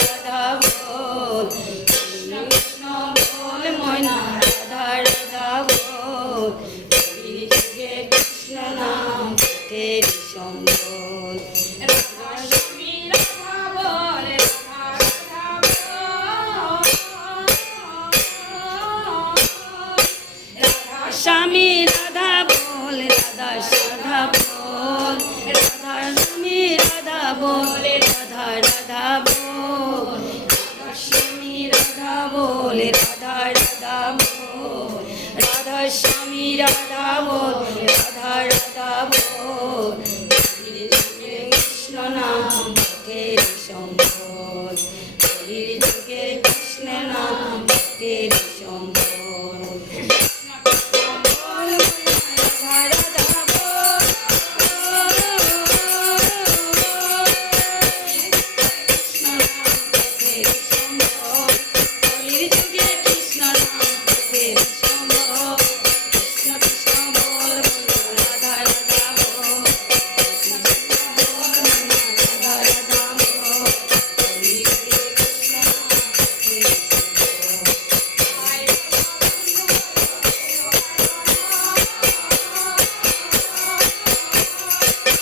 রাধা বল, কৃষ্ণ বল ময়না রাধা রাধা বল, কলিযুগে কৃষ্ণ নাম তেরি সম্বল। রাধা স্বামী রাধা বল, রাধা রাধা বল, রাধা স্বামী রাধা বল, রাধা রাধা বল, রাধা স্বামী রাধা বল, রাধা রাধা বল, রাধা স্বামী রাধা বল, রাধা রাধা বল, রাধা স্বামী রাধা বল, রাধা রাধা বল, কৃষ্ণ নাম তেরি সম্বল, কলিযুগে কৃষ্ণ নাম তেরি সম্বল।